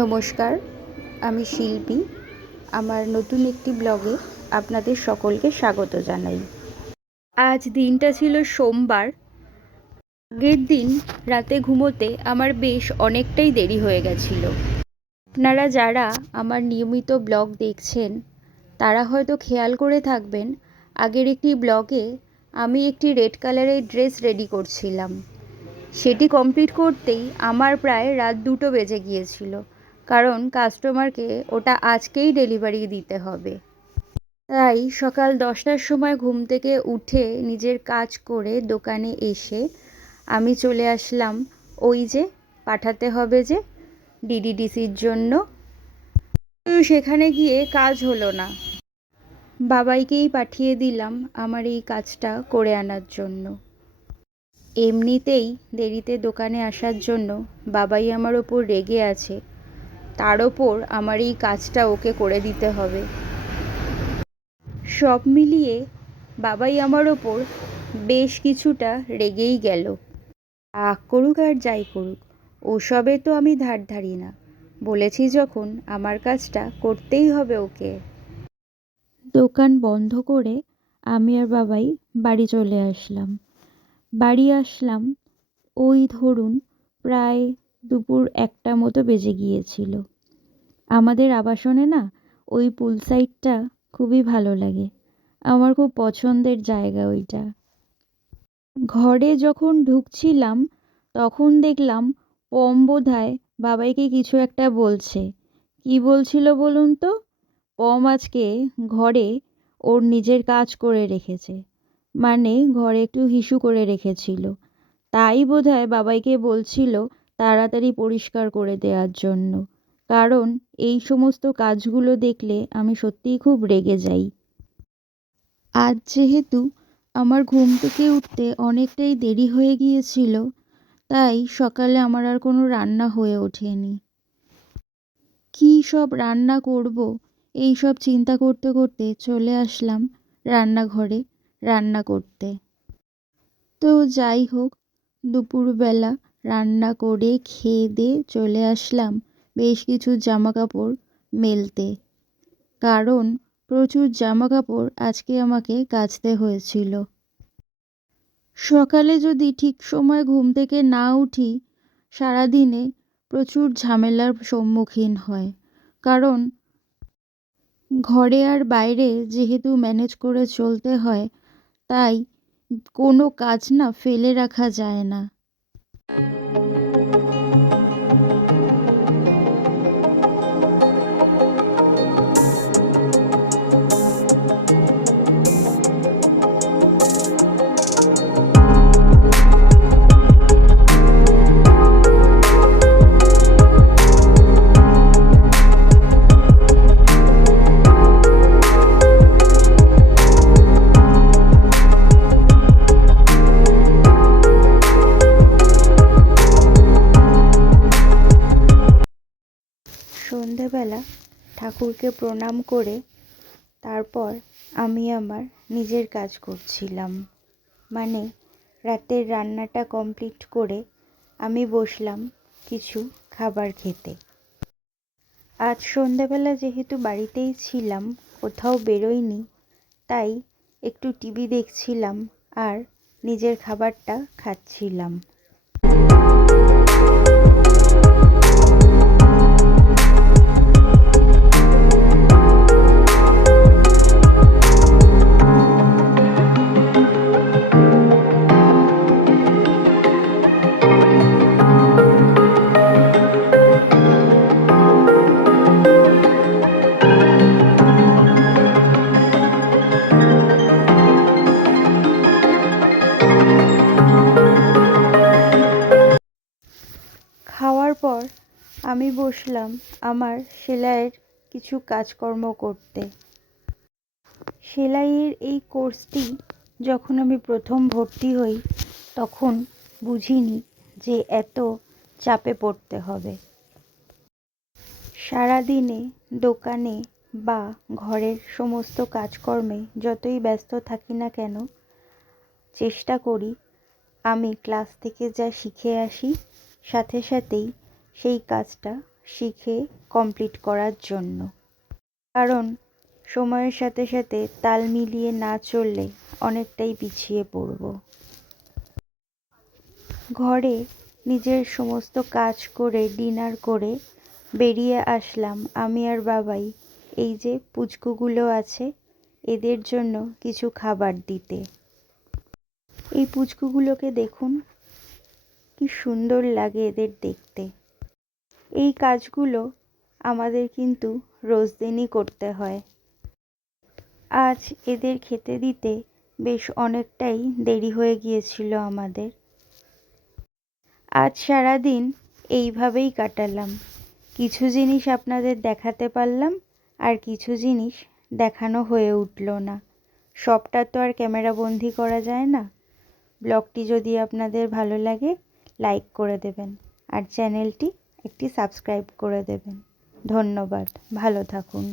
নমস্কার, আমি শিল্পী। আমার নতুন একটি ব্লগে আপনাদের সকলকে স্বাগত জানাই। আজ দিনটা ছিল সোমবার। আগের দিন রাতে ঘুমোতে আমার বেশ অনেকটাই দেরি হয়ে গেছিল। আপনারা যারা আমার নিয়মিত ব্লগ দেখছেন তারা হয়তো খেয়াল করে থাকবেন, আগের একটি ব্লগে আমি একটি রেড কালারের ড্রেস রেডি করছিলাম। সেটি কমপ্লিট করতেই আমার প্রায় রাত 2টো বেজে গিয়েছিল, কারণ কাস্টমারকে ওটা আজকেই ডেলিভারি দিতে হবে। তাই সকাল 10টার সময় ঘুম থেকে উঠে নিজের কাজ করে দোকানে এসে আমি চলে আসলাম ওই যে পাঠাতে হবে যে ডিডিডিসির জন্য। সেখানে গিয়ে কাজ হলো না, বাবাইকেই পাঠিয়ে দিলাম আমার এই কাজটা করে আনার জন্য। এমনিতেই দেরিতে দোকানে আসার জন্য বাবাই আমার ওপর রেগে আছে, তার ওপর আমার এই কাজটা ওকে করে দিতে হবে। সব মিলিয়ে বাবাই আমার ওপর বেশ কিছুটা রেগেই গেল। রাগ করুক আর যাই করুক, ওসবে তো আমি ধার ধারি না। বলেছি যখন, আমার কাজটা করতেই হবে ওকে। দোকান বন্ধ করে আমি আর বাবাই বাড়ি চলে আসলাম। বাড়ি আসলাম ওই ধরুন প্রায় দুপুর 1টা মতো বেজে গিয়েছিল। আমাদের আবাসনে না ওই পুল সাইডটা খুবই ভালো লাগে, আমার খুব পছন্দের জায়গা ওইটা। ঘরে যখন ঢুকছিলাম তখন দেখলাম পম বোধহয় বাবাইকে কিছু একটা বলছে। কি বলছিল বলুন তো? পম আজকে ঘরে ওর নিজের কাজ করে রেখেছে, মানে ঘরে একটু হিসু করে রেখেছিল, তাই বোধহয় বাবাইকে বলছিল তাড়াতাড়ি পরিষ্কার করে দেওয়ার জন্য। কারণ এই সমস্ত কাজগুলো দেখলে আমি সত্যিই খুব রেগে যাই। আজ যেহেতু আমার ঘুম থেকে উঠতে অনেকটাই দেরি হয়ে গিয়েছিল, তাই সকালে আমার আর কোনো রান্না হয়ে ওঠেনি। কী সব রান্না করব এই সব চিন্তা করতে করতে চলে আসলাম রান্নাঘরে রান্না করতে। তো যাই হোক, দুপুরবেলা রান্না করে খেয়ে দিয়ে চলে আসলাম বেশ কিছু জামাকাপড় মেলতে, কারণ প্রচুর জামাকাপড় আজকে আমাকে কাচতে হয়েছিল। সকালে যদি ঠিক সময় ঘুম থেকে না উঠি, সারাদিনে প্রচুর ঝামেলার সম্মুখীন হয়। কারণ ঘরে আর বাইরে যেহেতু ম্যানেজ করে চলতে হয়, তাই কোনো কাজ না ফেলে রাখা যায় না। সন্ধেবেলা ঠাকুরকে প্রণাম করে তারপর আমি আমার নিজের কাজ করছিলাম, মানে রাতের রান্নাটা কমপ্লিট করে আমি বসলাম কিছু খাবার খেতে। আজ সন্ধেবেলা যেহেতু বাড়িতেই ছিলাম, কোথাও বেরোইনি, তাই একটু টিভি দেখছিলাম আর নিজের খাবারটা খাচ্ছিলাম। খাওয়ার পর আমি বসলাম আমার সেলাইয়ের কিছু কাজকর্ম করতে। সেলাইয়ের এই কোর্সটি যখন আমি প্রথম ভর্তি হই তখন বুঝিনি যে এত চাপে পড়তে হবে। সারাদিনে দোকানে বা ঘরের সমস্ত কাজকর্মে যতই ব্যস্ত থাকি না কেন, চেষ্টা করি আমি ক্লাস থেকে যা শিখে আসি সাথে সাথেই সেই কাজটা শিখে কমপ্লিট করার জন্য। কারণ সময়ের সাথে সাথে তাল মিলিয়ে না চললে অনেকটাই পিছিয়ে পড়ব। ঘরে নিজের সমস্ত কাজ করে ডিনার করে বেরিয়ে আসলাম আমি আর বাবাই এই যে পুচকুগুলো আছে এদের জন্য কিছু খাবার দিতে। এই পুচকুগুলোকে দেখুন, কি সুন্দর লাগে এদের দেখতে। এই কাজগুলো আমাদের কিন্তু রোজ দিনই করতে হয়। আজ এদের খেতে দিতে বেশ অনেকটাই দেরি হয়ে গিয়েছিল আমাদের। আজ সারাদিন এইভাবেই কাটালাম। কিছু জিনিস আপনাদের দেখাতে পারলাম, আর কিছু জিনিস দেখানো হয়ে উঠল না। সবটা তো আর ক্যামেরা বন্দি করা যায় না। ব্লগটি যদি আপনাদের ভালো লাগে লাইক করে দেবেন, আর চ্যানেলটি একটি সাবস্ক্রাইব করে দেবেন। ধন্যবাদ, ভালো থাকুন।